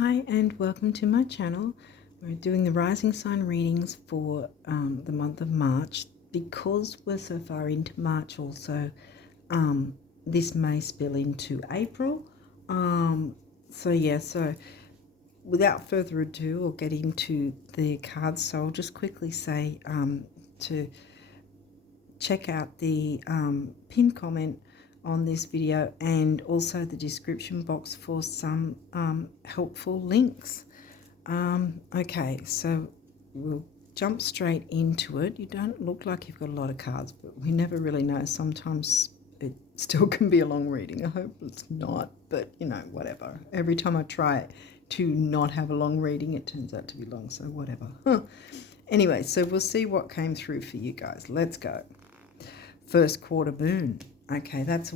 Hi and welcome to my channel. We're doing the rising sign readings for the month of March. Because we're so far into March also, this may spill into April. So without further ado, we'll get into the cards. So I'll just quickly say to check out the pinned comment on this video and also the description box for some helpful links. Okay, so we'll jump straight into it. You don't look like you've got a lot of cards, but we never really know. Sometimes it still can be a long reading. I hope it's not, but you know, whatever. Every time I try to not have a long reading, it turns out to be long, so whatever. Anyway, so we'll see what came through for you guys. Let's go. First quarter moon. Okay, that's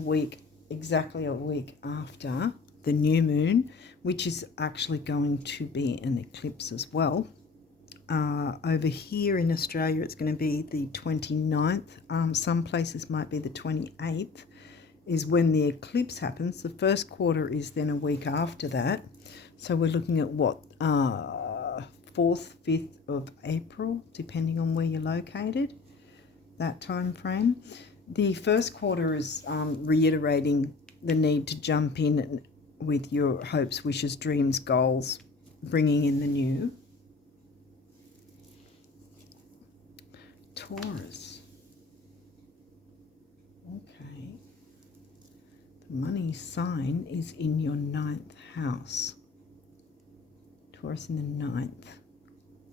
exactly a week after the new moon, which is actually going to be an eclipse as well. Over here in Australia, it's going to be the 29th. Some places might be the 28th is when the eclipse happens. The first quarter is then a week after that. So we're looking at what, 4th, 5th of April, depending on where you're located, that time frame. The first quarter is reiterating the need to jump in with your hopes, wishes, dreams, goals, bringing in the new. Taurus. Okay. The money sign is in your 9th house. Taurus in the 9th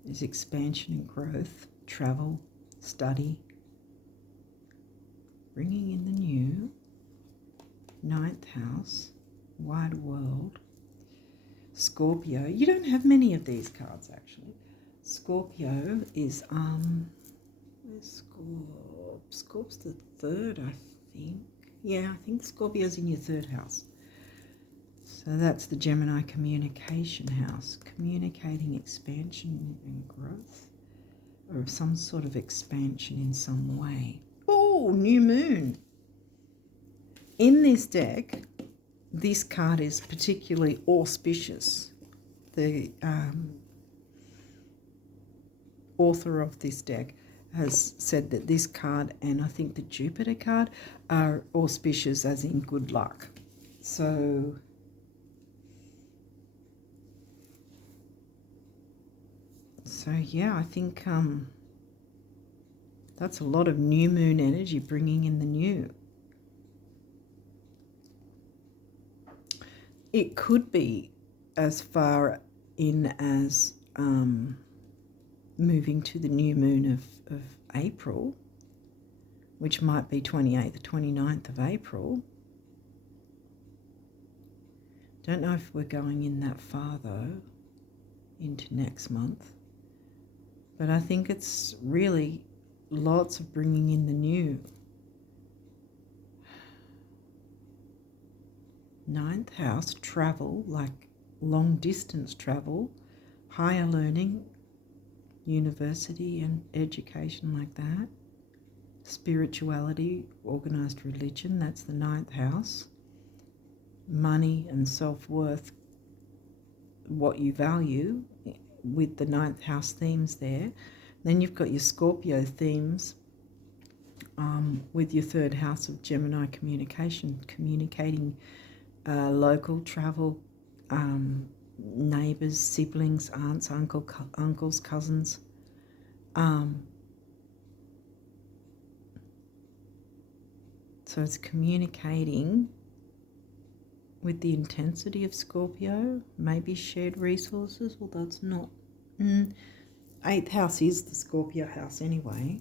is expansion and growth, travel, study. Bringing in the new, 9th house, wide world, Scorpio. You don't have many of these cards actually. Scorpio is where's Scorp's the 3rd, I think. Yeah, I think Scorpio's in your 3rd house. So that's the Gemini communication house, communicating expansion and growth, or some sort of expansion in some way. Oh, new moon. In this deck, this card is particularly auspicious. The author of this deck has said that this card and I think the Jupiter card are auspicious as in good luck. So yeah, I think that's a lot of new moon energy bringing in the new. It could be as far in as moving to the new moon of April, which might be 28th, 29th of April. Don't know if we're going in that far though, into next month. But I think it's really lots of bringing in the new. 9th house, travel, like long distance travel, higher learning, university and education like that. Spirituality, organized religion, that's the 9th house. Money and self-worth, what you value with the 9th house themes there. Then you've got your Scorpio themes with your 3rd house of Gemini communication, communicating local travel, neighbours, siblings, aunts, uncles, cousins. So it's communicating with the intensity of Scorpio, maybe shared resources, although it's not. 8th house is the Scorpio house anyway.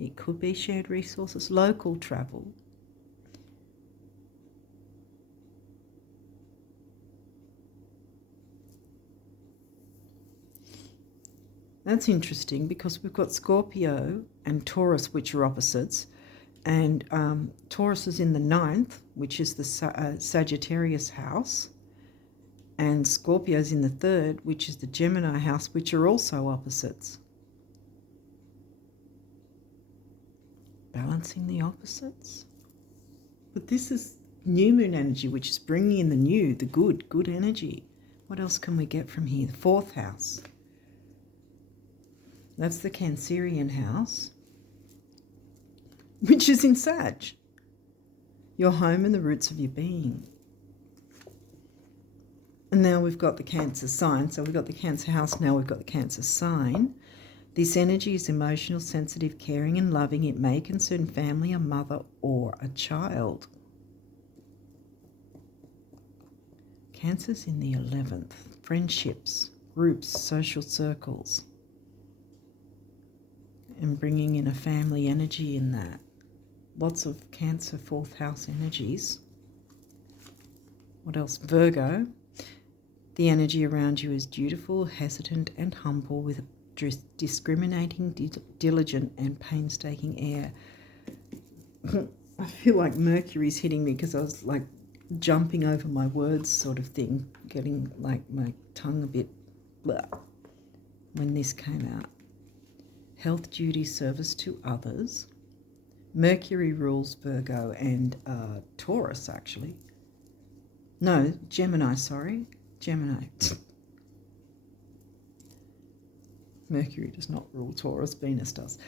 It could be shared resources, local travel. That's interesting because we've got Scorpio and Taurus, which are opposites. And Taurus is in the 9th, which is the Sagittarius house. And Scorpio's in the 3rd, which is the Gemini house, which are also opposites. Balancing the opposites. But this is new moon energy, which is bringing in the new, the good energy. What else can we get from here? The 4th house. That's the Cancerian house, which is in Sag. Your home and the roots of your being. And now we've got the Cancer sign. So we've got the Cancer house, now we've got the Cancer sign. This energy is emotional, sensitive, caring and loving. It may concern family, a mother or a child. Cancer's in the 11th. Friendships, groups, social circles. And bringing in a family energy in that. Lots of Cancer 4th house energies. What else? Virgo. The energy around you is dutiful, hesitant and humble with discriminating, diligent and painstaking air. I feel like Mercury's hitting me because I was like jumping over my words sort of thing, getting like my tongue a bit blah when this came out. Health, duty, service to others. Mercury rules Virgo and Taurus, actually. No, Gemini, sorry. Gemini. Mercury does not rule Taurus, Venus does.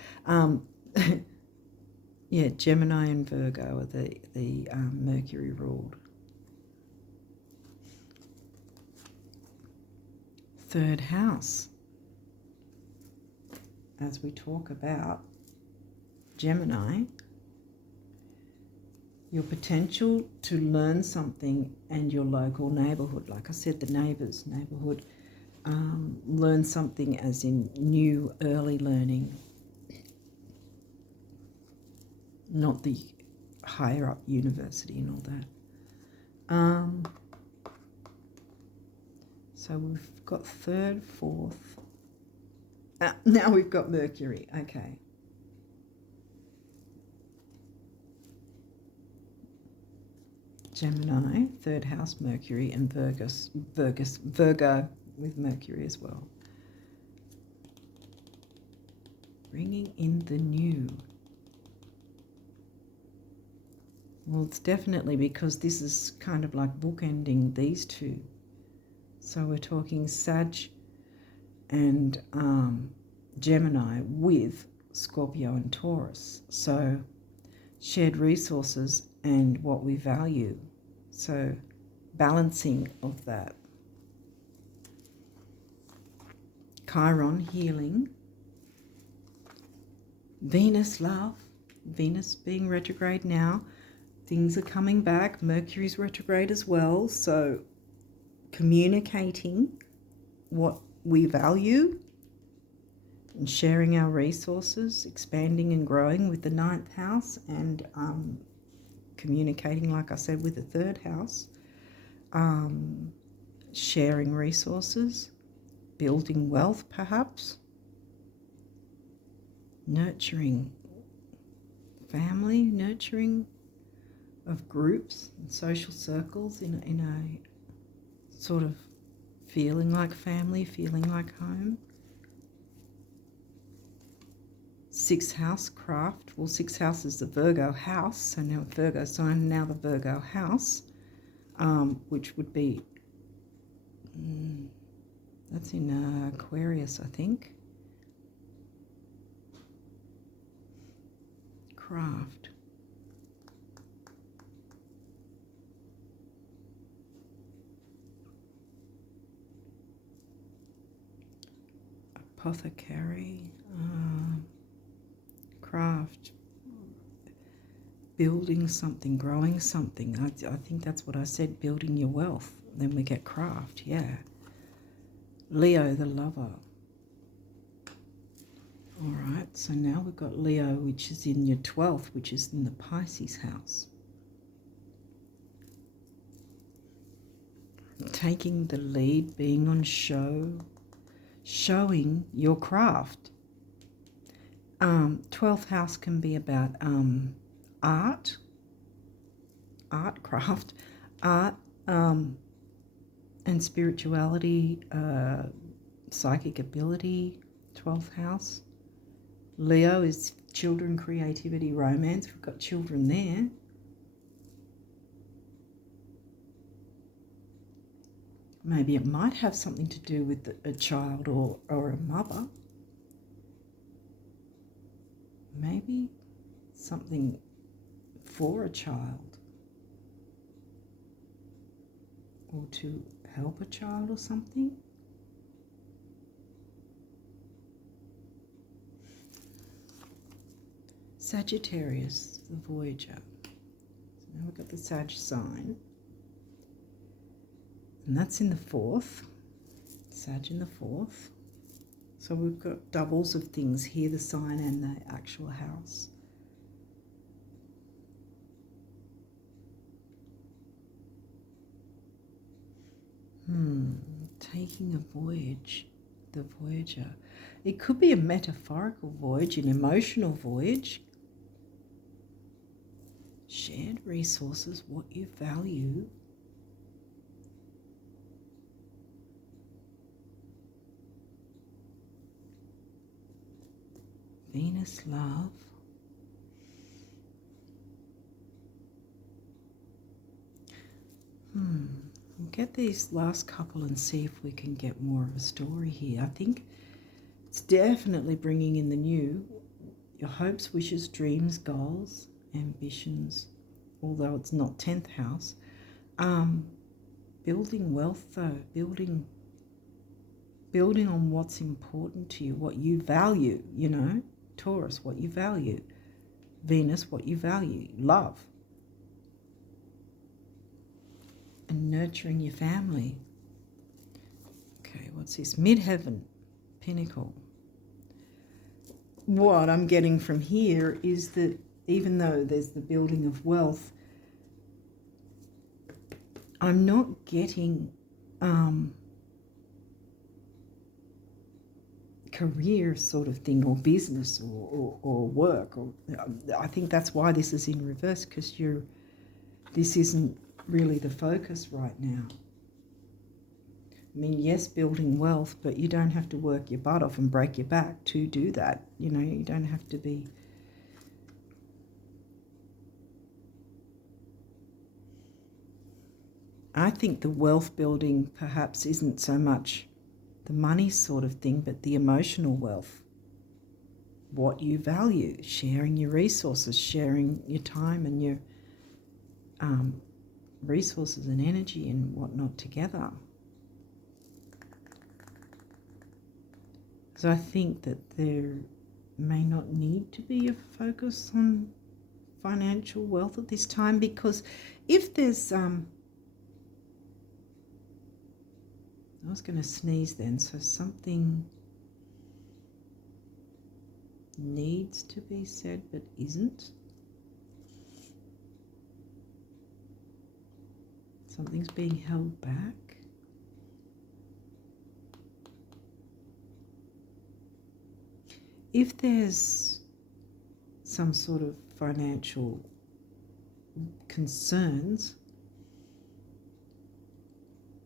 Yeah, Gemini and Virgo are the Mercury ruled. 3rd house. As we talk about Gemini, your potential to learn something and your local neighbourhood. Like I said, the neighbourhood. Learn something as in new, early learning. Not the higher up university and all that. So we've got 3rd, 4th. Now we've got Mercury. Okay. Gemini, 3rd house, Mercury, and Virgo with Mercury as well. Bringing in the new. Well, it's definitely because this is kind of like bookending these two. So we're talking Sag and Gemini with Scorpio and Taurus. So shared resources and what we value. So balancing of that. Chiron, healing. Venus, love. Venus being retrograde now. Things are coming back. Mercury's retrograde as well. So communicating what we value and sharing our resources, expanding and growing with the 9th house, and communicating, like I said, with the 3rd house. Sharing resources, building wealth perhaps, nurturing family, nurturing of groups and social circles in a sort of feeling like family, feeling like home. 6th house, craft. Well, 6th house is the Virgo house, so now Virgo sign, now the Virgo house, which would be, that's in Aquarius, I think. Craft. Apothecary. Craft. Building something, growing something. I think that's what I said, building your wealth. Then we get craft, yeah. Leo, the lover. All right, so now we've got Leo, which is in your 12th, which is in the Pisces house. Taking the lead, being on show, showing your craft. 12th house can be about art, craft, art, and spirituality, psychic ability. 12th house. Leo is children, creativity, romance. We've got children there. Maybe it might have something to do with a child or a mother. Maybe something for a child, or to help a child or something. Sagittarius, the Voyager. So now we've got the Sag sign. And that's in the 4th. Sag in the 4th. So we've got doubles of things here, the sign and the actual house. Taking a voyage, the Voyager. It could be a metaphorical voyage, an emotional voyage. Shared resources, what you value. Venus, love. We'll get these last couple and see if we can get more of a story here. I think it's definitely bringing in the new. Your hopes, wishes, dreams, goals, ambitions, although it's not 10th house. Building wealth though, building on what's important to you, what you value, you know. Taurus, what you value. Venus, what you value. Love. And nurturing your family. Okay, what's this? Midheaven, Pinnacle. What I'm getting from here is that even though there's the building of wealth, I'm not getting career sort of thing, or business, or work, or I think that's why this is in reverse, because this isn't really the focus right now. I mean, yes, building wealth, but you don't have to work your butt off and break your back to do that. You know, you don't have to be. I think the wealth building perhaps isn't so much the money sort of thing, but the emotional wealth. What you value, sharing your resources, sharing your time and your resources and energy and whatnot together. So I think that there may not need to be a focus on financial wealth at this time, because if there's I was going to sneeze then, so something needs to be said but isn't. Something's being held back. If there's some sort of financial concerns,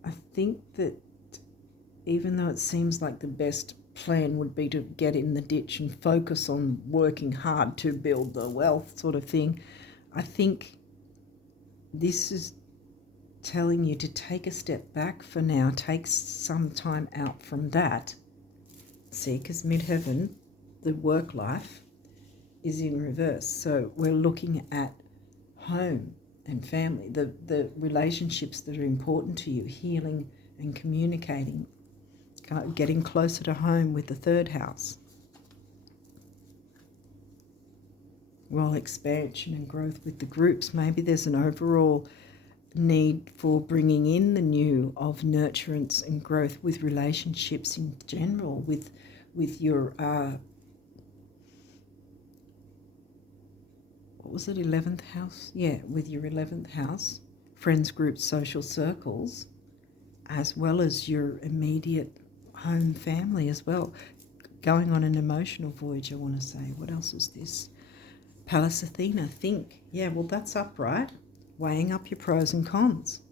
I think that even though it seems like the best plan would be to get in the ditch and focus on working hard to build the wealth sort of thing, I think this is telling you to take a step back for now, take some time out from that. See, because midheaven, the work life, is in reverse. So we're looking at home and family, the relationships that are important to you, healing and communicating, getting closer to home with the 3rd house. While expansion and growth with the groups, maybe there's an overall need for bringing in the new of nurturance and growth with relationships in general, with your what was it, 11th house? Yeah, with your 11th house, friends, groups, social circles, as well as your immediate home family as well. Going on an emotional voyage, I want to say. What else is this? Pallas Athena, think. Yeah, well, that's upright. Weighing up your pros and cons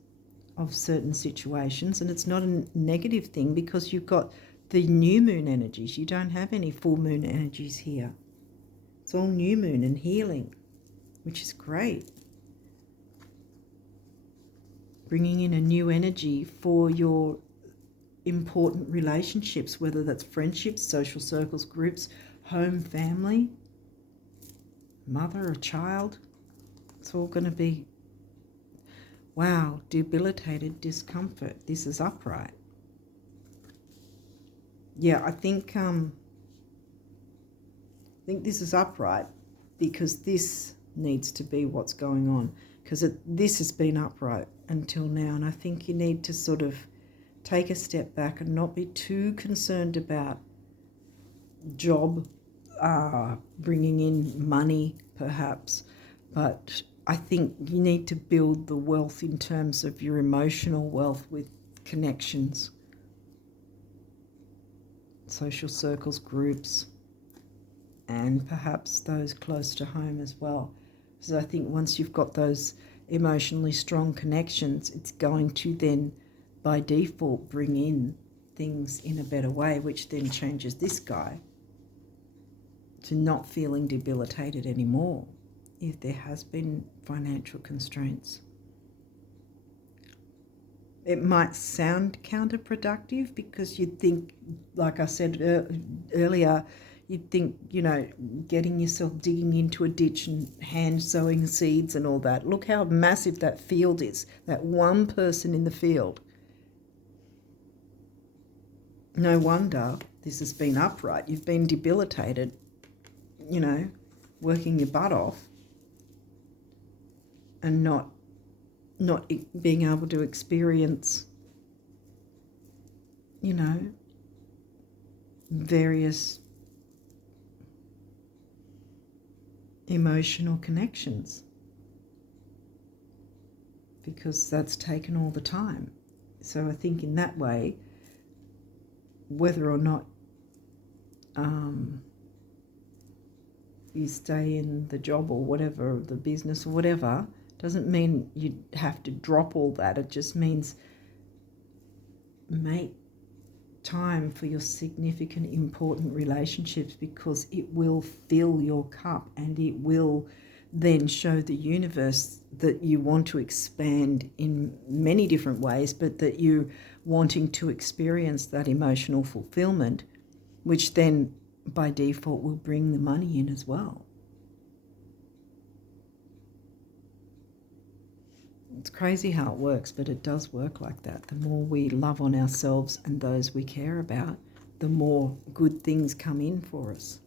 of certain situations. And it's not a negative thing, because you've got the new moon energies. You don't have any full moon energies here. It's all new moon and healing, which is great. bringing in a new energy for your important relationships, whether that's friendships, social circles, groups, home, family, mother or child. It's all going to be, wow, debilitated discomfort. This is upright. Yeah, I think this is upright because this needs to be what's going on, because this has been upright until now, and I think you need to sort of take a step back and not be too concerned about job bringing in money perhaps, but I think you need to build the wealth in terms of your emotional wealth with connections, social circles, groups, and perhaps those close to home as well. So I think once you've got those emotionally strong connections, it's going to then by default bring in things in a better way, which then changes this guy to not feeling debilitated anymore if there has been financial constraints. It might sound counterproductive because you'd think, like I said earlier, you'd think, you know, getting yourself digging into a ditch and hand sowing seeds and all that. Look how massive that field is, that one person in the field. No wonder this has been upright. You've been debilitated, you know, working your butt off and not being able to experience, you know, various emotional connections, because that's taken all the time. So I think in that way, whether or not you stay in the job or whatever, the business or whatever, doesn't mean you have to drop all that. It just means make time for your significant, important relationships, because it will fill your cup and it will then show the universe that you want to expand in many different ways, but that you're wanting to experience that emotional fulfillment, which then by default will bring the money in as well. It's crazy how it works, but it does work like that. The more we love on ourselves and those we care about, the more good things come in for us.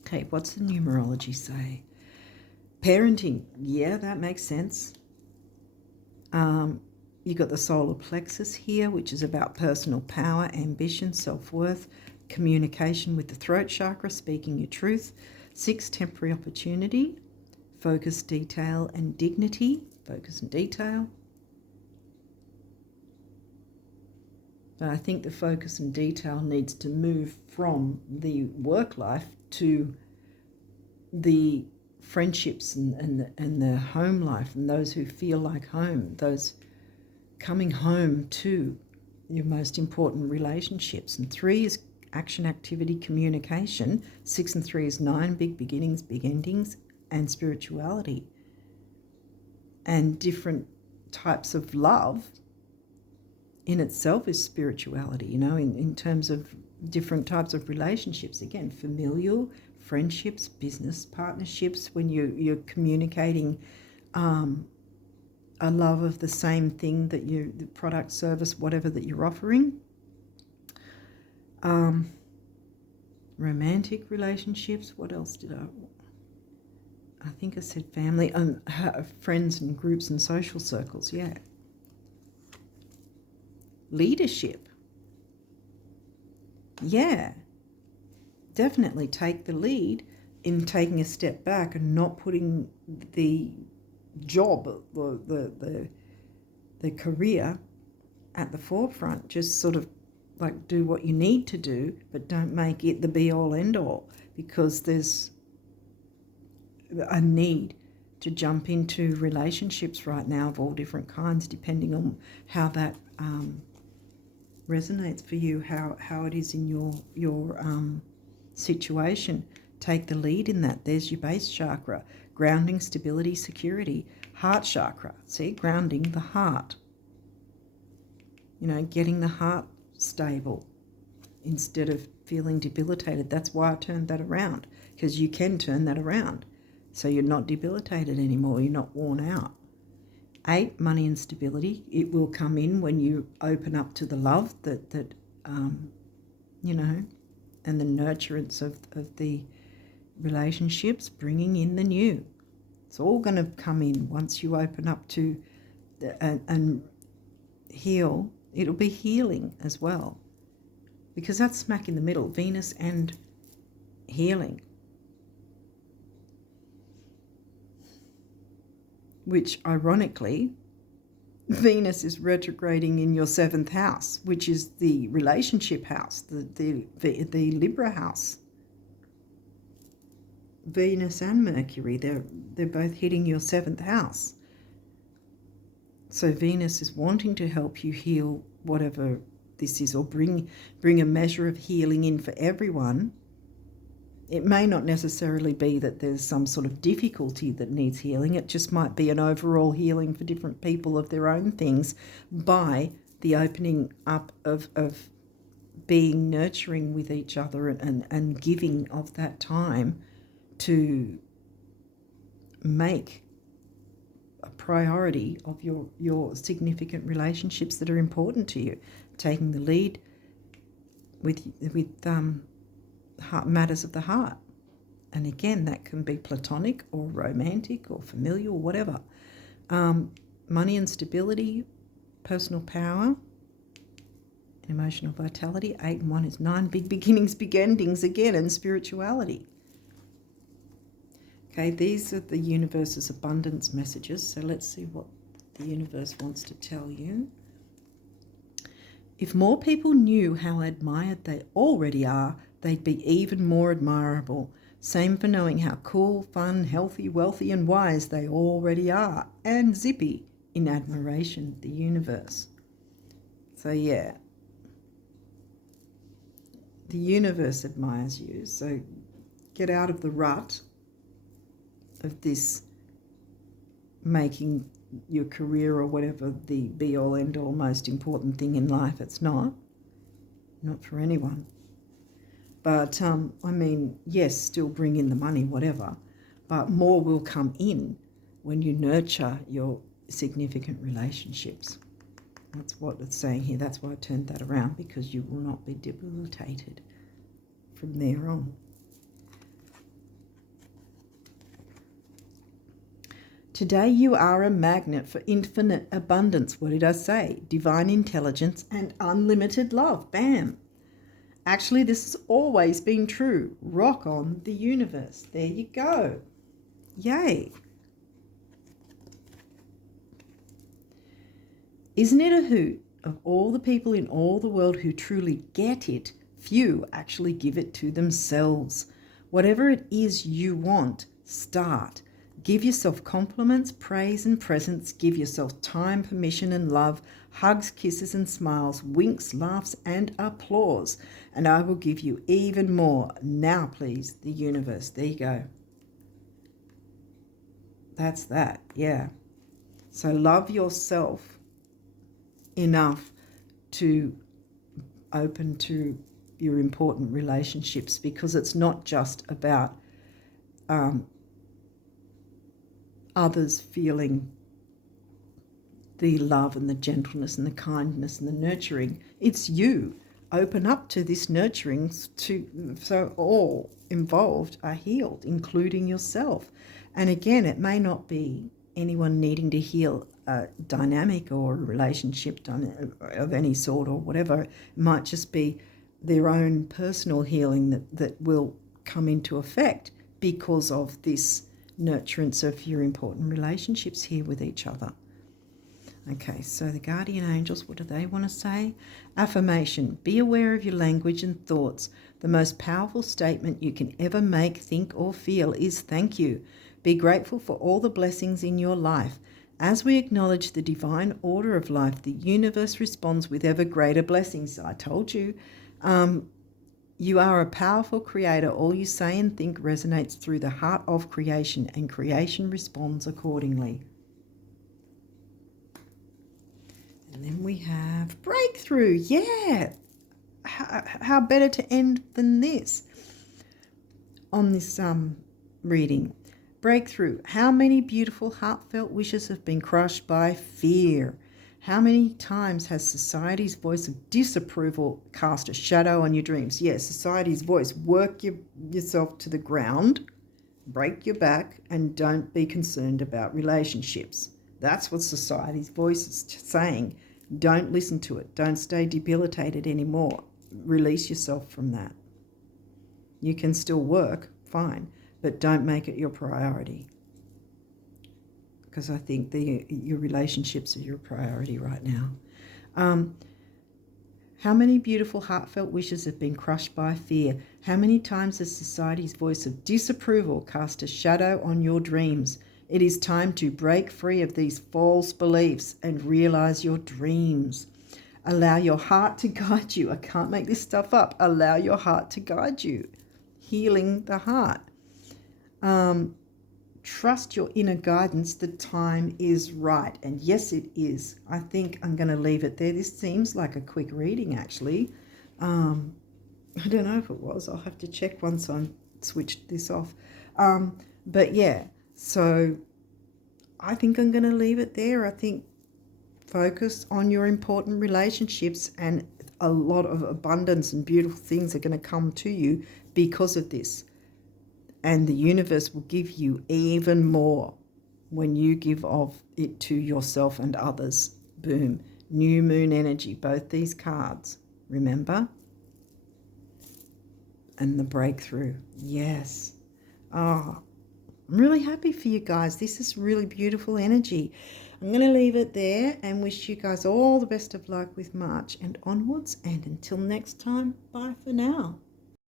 Okay, what's the numerology say? Parenting, yeah, that makes sense. You've got the solar plexus here, which is about personal power, ambition, self-worth, communication with the throat chakra, speaking your truth. 6, temporary opportunity, focus, detail, and dignity. Focus and detail. But I think the focus and detail needs to move from the work life to the friendships and the home life, and those who feel like home, those coming home to your most important relationships. And 3 is action, activity, communication. 6 and 3 is 9, big beginnings, big endings, and spirituality. And different types of love in itself is spirituality, you know, in terms of different types of relationships. Again, familial, friendships, business partnerships, when you're communicating a love of the same thing that the product, service, whatever that you're offering. Romantic relationships, what else did I think I said family, friends and groups and social circles, yeah. Leadership. Yeah. Definitely take the lead in taking a step back and not putting the job, the career at the forefront. Just sort of like do what you need to do, but don't make it the be-all, end-all, because there's a need to jump into relationships right now of all different kinds, depending on how that resonates for you, how it is in your situation. Take the lead in that. There's your base chakra. grounding, stability, security. Heart chakra, see, grounding the heart. You know, getting the heart stable instead of feeling debilitated. That's why I turned that around, because you can turn that around. So you're not debilitated anymore. You're not worn out. 8, money and stability. It will come in when you open up to the love that you know, and the nurturance of the relationships, bringing in the new. It's all going to come in once you open up to and heal. It'll be healing as well, because that's smack in the middle, Venus and healing, which ironically Venus is retrograding in your 7th house, which is the relationship house, the Libra house. Venus and Mercury, they're both hitting your 7th house. So Venus is wanting to help you heal whatever this is, or bring a measure of healing in for everyone. It may not necessarily be that there's some sort of difficulty that needs healing. It just might be an overall healing for different people of their own things by the opening up of being nurturing with each other and giving of that time to make a priority of your significant relationships that are important to you, taking the lead with matters of the heart. And again, that can be platonic or romantic or familial, whatever. Money and stability, personal power, emotional vitality. 8 and 1 is 9. Big beginnings, big endings again, and spirituality. Okay, these are the universe's abundance messages. So let's see what the universe wants to tell you. If more people knew how admired they already are, they'd be even more admirable. Same for knowing how cool, fun, healthy, wealthy, and wise they already are. And zippy in admiration, the universe. So yeah, the universe admires you. So get out of the rut of this making your career or whatever the be-all, end-all, most important thing in life. It's not for anyone. But, I mean, yes, still bring in the money, whatever, but more will come in when you nurture your significant relationships. That's what it's saying here. That's why I turned that around, because you will not be debilitated from there on. Today you are a magnet for infinite abundance. What did I say? Divine intelligence and unlimited love. Bam. Actually, this has always been true. Rock on, the universe. There you go. Yay. Isn't it a hoot? Of all the people in all the world who truly get it, few actually give it to themselves. Whatever it is you want, start. Give yourself compliments, praise and presents. Give yourself time, permission and love, hugs, kisses and smiles, winks, laughs and applause. And I will give you even more. Now, please, the universe. There you go. That's that, yeah. So love yourself enough to open to your important relationships, because it's not just about others feeling the love and the gentleness and the kindness and the nurturing. It's you. Open up to this nurturing so all involved are healed, including yourself. And again, it may not be anyone needing to heal a dynamic or a relationship of any sort or whatever. It might just be their own personal healing that will come into effect because of this nurturance of your important relationships here with each other. Okay, so the guardian angels, what do they want to say? Affirmation: be aware of your language and thoughts. The most powerful statement you can ever make, think, or feel is thank you. Be grateful for all the blessings in your life. As we acknowledge the divine order of life, the universe responds with ever greater blessings. I told you. You are a powerful creator. All you say and think resonates through the heart of creation, and creation responds accordingly. And then we have breakthrough. Yeah. How better to end than this on this reading? Breakthrough. How many beautiful heartfelt wishes have been crushed by fear? How many times has society's voice of disapproval cast a shadow on your dreams? Yes, society's voice. Work yourself to the ground, break your back, and don't be concerned about relationships. That's what society's voice is saying. Don't listen to it. Don't stay debilitated anymore. Release yourself from that. You can still work, fine, but don't make it your priority. Because I think your relationships are your priority right now. How many beautiful heartfelt wishes have been crushed by fear? How many times has society's voice of disapproval cast a shadow on your dreams? It is time to break free of these false beliefs and realize your dreams. Allow your heart to guide you. I can't make this stuff up. Allow your heart to guide you. Healing the heart. Trust your inner guidance. The time is right. And yes, it is. I think I'm going to leave it there. This seems like a quick reading, actually. I don't know if it was. I'll have to check once I switched this off. But yeah, so I think I'm going to leave it there. I think focus on your important relationships, and a lot of abundance and beautiful things are going to come to you because of this. And the universe will give you even more when you give of it to yourself and others. Boom. New moon energy, both these cards. Remember? And the breakthrough. Yes. Oh, I'm really happy for you guys. This is really beautiful energy. I'm going to leave it there and wish you guys all the best of luck with March and onwards. And until next time, bye for now.